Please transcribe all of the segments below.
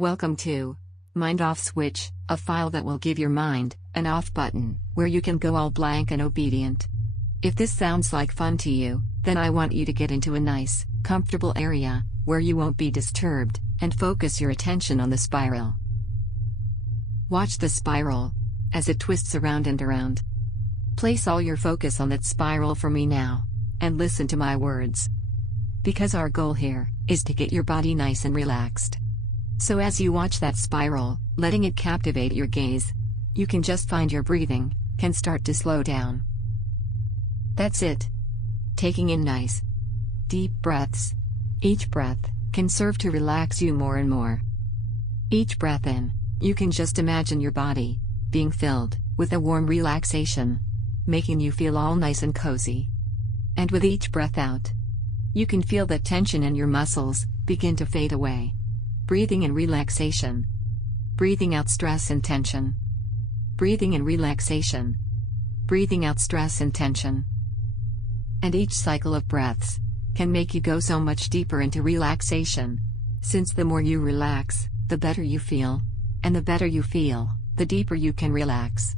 Welcome to Mind Off Switch, a file that will give your mind an off button, where you can go all blank and obedient. If this sounds like fun to you, then I want you to get into a nice, comfortable area, where you won't be disturbed, and focus your attention on the spiral. Watch the spiral, as it twists around and around. Place all your focus on that spiral for me now, and listen to my words. Because our goal here is to get your body nice and relaxed. So as you watch that spiral, letting it captivate your gaze, you can just find your breathing can start to slow down. That's it. Taking in nice, deep breaths. Each breath can serve to relax you more and more. Each breath in, you can just imagine your body being filled with a warm relaxation, making you feel all nice and cozy. And with each breath out, you can feel that tension in your muscles begin to fade away. Breathing in relaxation. Breathing out stress and tension. Breathing in relaxation. Breathing out stress and tension. And each cycle of breaths can make you go so much deeper into relaxation, since the more you relax, the better you feel, and the better you feel, the deeper you can relax.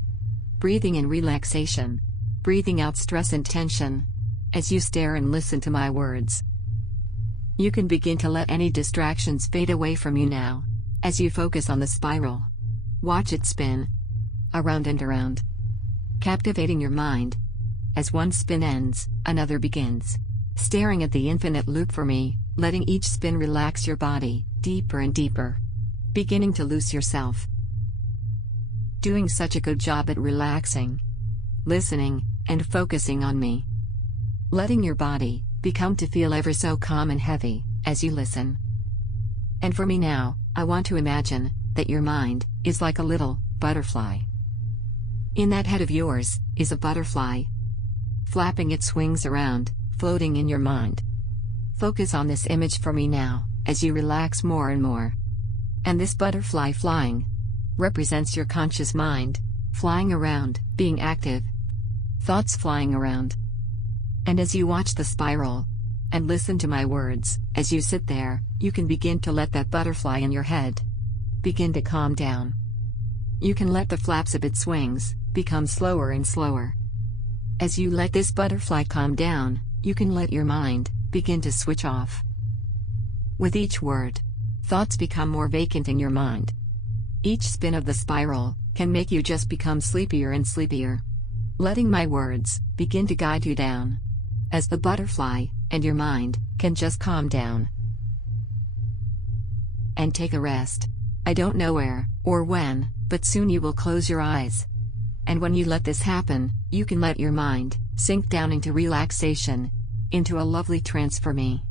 Breathing in relaxation. Breathing out stress and tension. As you stare and listen to my words, you can begin to let any distractions fade away from you now, as you focus on the spiral. Watch it spin around and around, captivating your mind. As one spin ends, another begins. Staring at the infinite loop for me, letting each spin relax your body, deeper and deeper. Beginning to lose yourself. Doing such a good job at relaxing, listening, and focusing on me. Letting your body become to feel ever so calm and heavy, as you listen. And for me now, I want to imagine that your mind is like a little butterfly. In that head of yours is a butterfly, flapping its wings around, floating in your mind. Focus on this image for me now, as you relax more and more. And this butterfly flying represents your conscious mind, flying around, being active. Thoughts flying around. And as you watch the spiral, and listen to my words, as you sit there, you can begin to let that butterfly in your head begin to calm down. You can let the flaps of its wings become slower and slower. As you let this butterfly calm down, you can let your mind begin to switch off. With each word, thoughts become more vacant in your mind. Each spin of the spiral can make you just become sleepier and sleepier. Letting my words begin to guide you down, as the butterfly and your mind can just calm down and take a rest. I don't know where or when, but soon you will close your eyes. And when you let this happen, you can let your mind sink down into relaxation, into a lovely trance for me.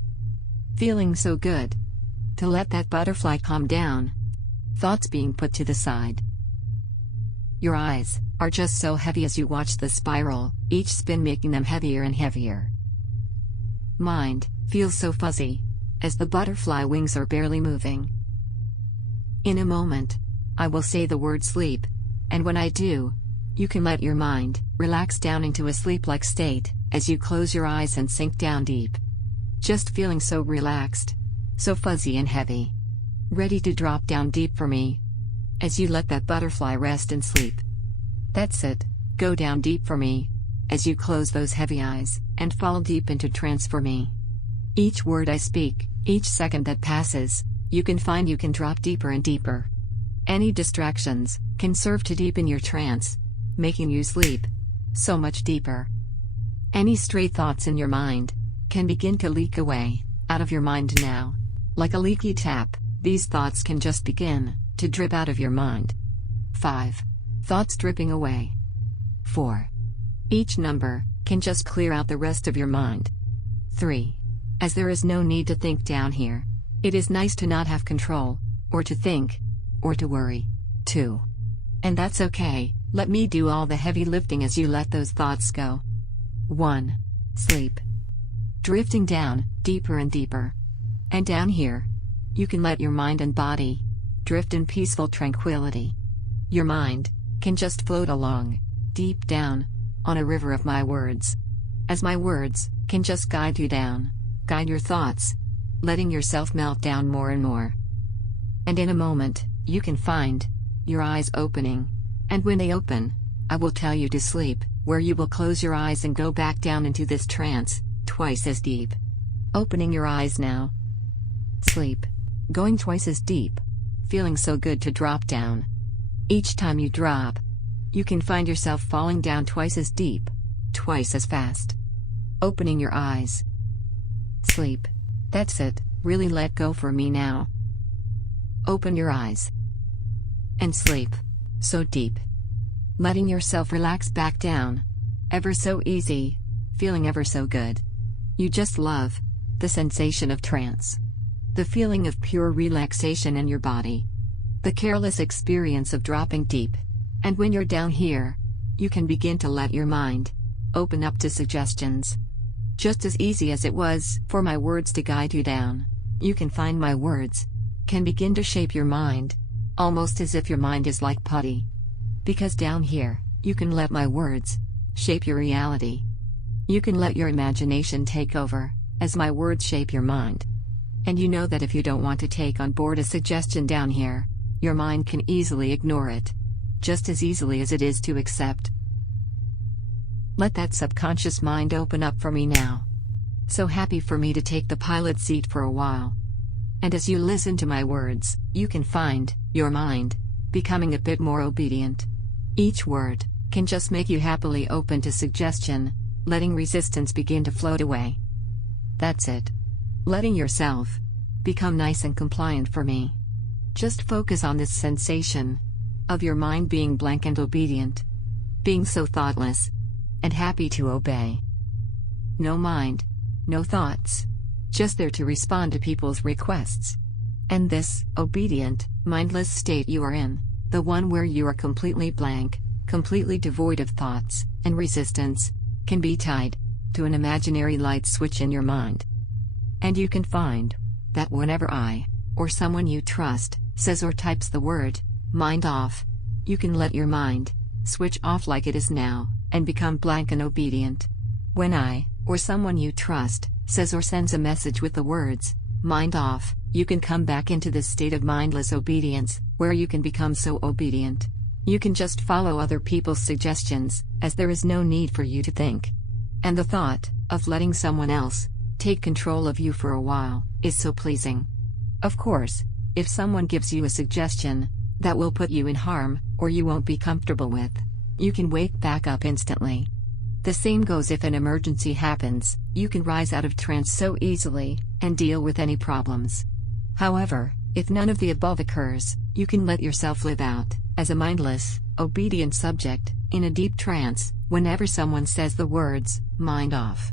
Feeling so good to let that butterfly calm down, thoughts being put to the side. Your eyes are just so heavy as you watch the spiral, each spin making them heavier and heavier. Mind feels so fuzzy, as the butterfly wings are barely moving. In a moment, I will say the word sleep, and when I do, you can let your mind relax down into a sleep-like state, as you close your eyes and sink down deep. Just feeling so relaxed, so fuzzy and heavy. Ready to drop down deep for me, as you let that butterfly rest and sleep. That's it, go down deep for me, as you close those heavy eyes, and fall deep into trance for me. Each word I speak, each second that passes, you can find you can drop deeper and deeper. Any distractions can serve to deepen your trance, making you sleep so much deeper. Any stray thoughts in your mind can begin to leak away out of your mind now. Like a leaky tap, these thoughts can just begin to drip out of your mind. 5. Thoughts dripping away. 4. Each number can just clear out the rest of your mind. 3. As there is no need to think down here. It is nice to not have control, or to think, or to worry. 2. And that's okay, let me do all the heavy lifting as you let those thoughts go. 1. Sleep. Drifting down, deeper and deeper. And down here, you can let your mind and body drift in peaceful tranquility. Your mind can just float along, deep down, on a river of my words. As my words can just guide you down, guide your thoughts, letting yourself melt down more and more. And in a moment, you can find your eyes opening. And when they open, I will tell you to sleep, where you will close your eyes and go back down into this trance, twice as deep. Opening your eyes now. Sleep. Going twice as deep. Feeling so good to drop down. Each time you drop, you can find yourself falling down twice as deep, twice as fast. Opening your eyes. Sleep. That's it, really let go for me now. Open your eyes. And sleep. So deep. Letting yourself relax back down. Ever so easy, feeling ever so good. You just love the sensation of trance. The feeling of pure relaxation in your body. The careless experience of dropping deep. And when you're down here, you can begin to let your mind open up to suggestions. Just as easy as it was for my words to guide you down, you can find my words can begin to shape your mind, almost as if your mind is like putty. Because down here, you can let my words shape your reality. You can let your imagination take over, as my words shape your mind. And you know that if you don't want to take on board a suggestion down here, your mind can easily ignore it. Just as easily as it is to accept. Let that subconscious mind open up for me now. So happy for me to take the pilot seat for a while. And as you listen to my words, you can find your mind becoming a bit more obedient. Each word can just make you happily open to suggestion, letting resistance begin to float away. That's it. Letting yourself become nice and compliant for me. Just focus on this sensation of your mind being blank and obedient. Being so thoughtless and happy to obey. No mind, no thoughts. Just there to respond to people's requests. And this obedient, mindless state you are in, the one where you are completely blank, completely devoid of thoughts and resistance, can be tied to an imaginary light switch in your mind. And you can find that whenever I, or someone you trust, says or types the word mind off, you can let your mind switch off like it is now, and become blank and obedient. When I, or someone you trust, says or sends a message with the words mind off, you can come back into this state of mindless obedience, where you can become so obedient. You can just follow other people's suggestions, as there is no need for you to think. And the thought of letting someone else take control of you for a while is so pleasing. Of course, if someone gives you a suggestion that will put you in harm, or you won't be comfortable with, you can wake back up instantly. The same goes if an emergency happens, you can rise out of trance so easily, and deal with any problems. However, if none of the above occurs, you can let yourself live out, as a mindless, obedient subject, in a deep trance, whenever someone says the words, mind off.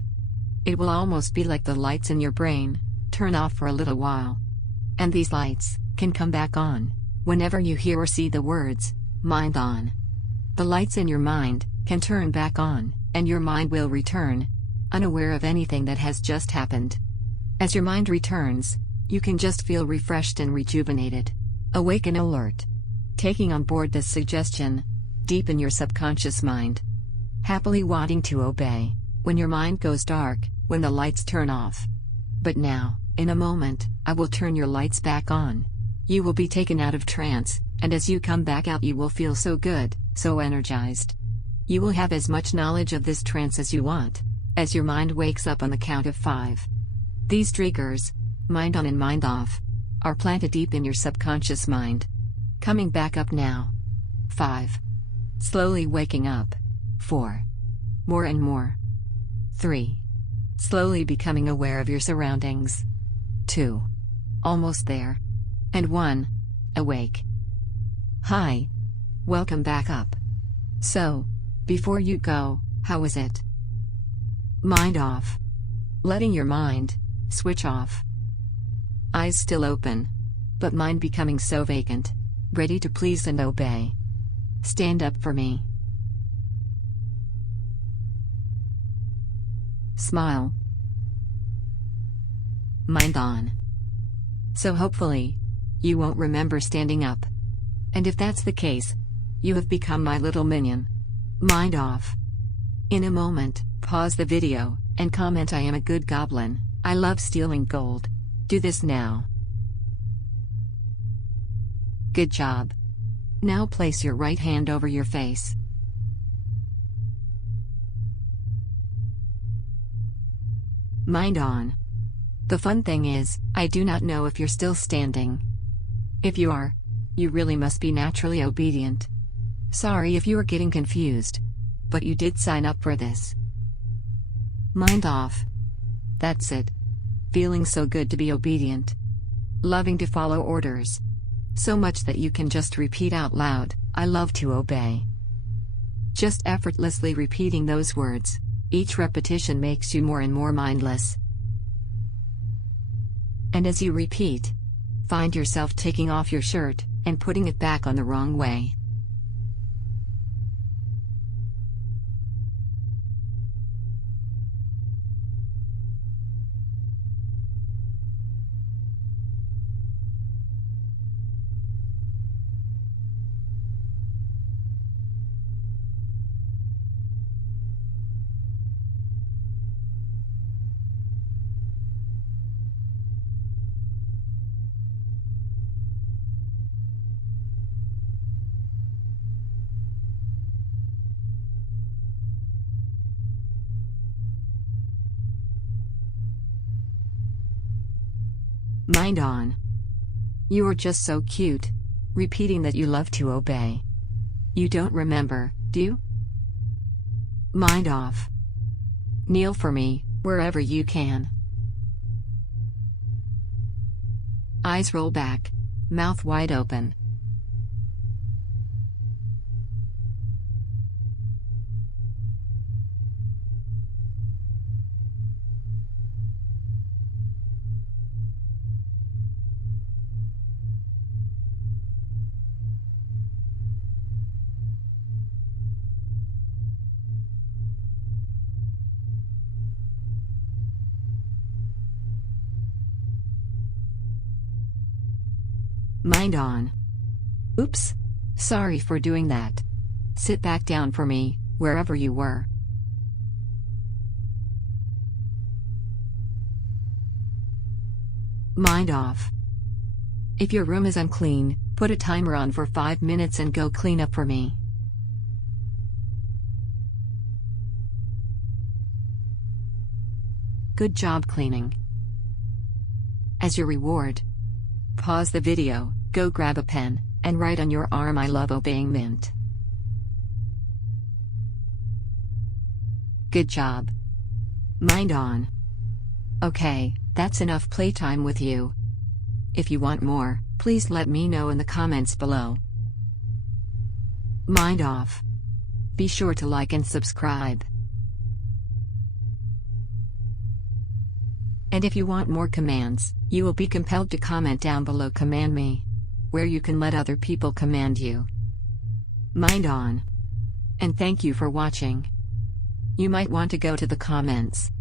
It will almost be like the lights in your brain turn off for a little while. And these lights can come back on whenever you hear or see the words, mind on. The lights in your mind can turn back on, and your mind will return, unaware of anything that has just happened. As your mind returns, you can just feel refreshed and rejuvenated, awake and alert. Taking on board this suggestion, deep in your subconscious mind. Happily wanting to obey, when your mind goes dark, when the lights turn off. But now, in a moment, I will turn your lights back on. You will be taken out of trance, and as you come back out you will feel so good, so energized. You will have as much knowledge of this trance as you want, as your mind wakes up on the count of 5. These triggers, mind on and mind off, are planted deep in your subconscious mind. Coming back up now. 5. Slowly waking up. 4. More and more. 3. Slowly becoming aware of your surroundings. 2. Almost there. And 1. Awake. Hi. Welcome back up. So, before you go, how was it? Mind off. Letting your mind switch off. Eyes still open, but mind becoming so vacant, ready to please and obey. Stand up for me. Smile. Mind on. So hopefully, you won't remember standing up. And if that's the case, you have become my little minion. Mind off. In a moment, pause the video, and comment I am a good goblin, I love stealing gold. Do this now. Good job. Now place your right hand over your face. Mind on. The fun thing is, I do not know if you're still standing. If you are, you really must be naturally obedient. Sorry if you are getting confused. But you did sign up for this. Mind off. That's it. Feeling so good to be obedient. Loving to follow orders. So much that you can just repeat out loud, I love to obey. Just effortlessly repeating those words. Each repetition makes you more and more mindless. And as you repeat, find yourself taking off your shirt and putting it back on the wrong way. Mind on. You are just so cute. Repeating that you love to obey. You don't remember, do you? Mind off. Kneel for me, wherever you can. Eyes roll back, mouth wide open. Mind on. Oops. Sorry for doing that. Sit back down for me, wherever you were. Mind off. If your room is unclean, put a timer on for 5 minutes and go clean up for me. Good job cleaning. As your reward, pause the video, go grab a pen, and write on your arm "I love obeying mint." Good job. Mind on. Okay, that's enough playtime with you. If you want more, please let me know in the comments below. Mind off. Be sure to like and subscribe. And if you want more commands, you will be compelled to comment down below "Command me," where you can let other people command you. Mind on. And thank you for watching. You might want to go to the comments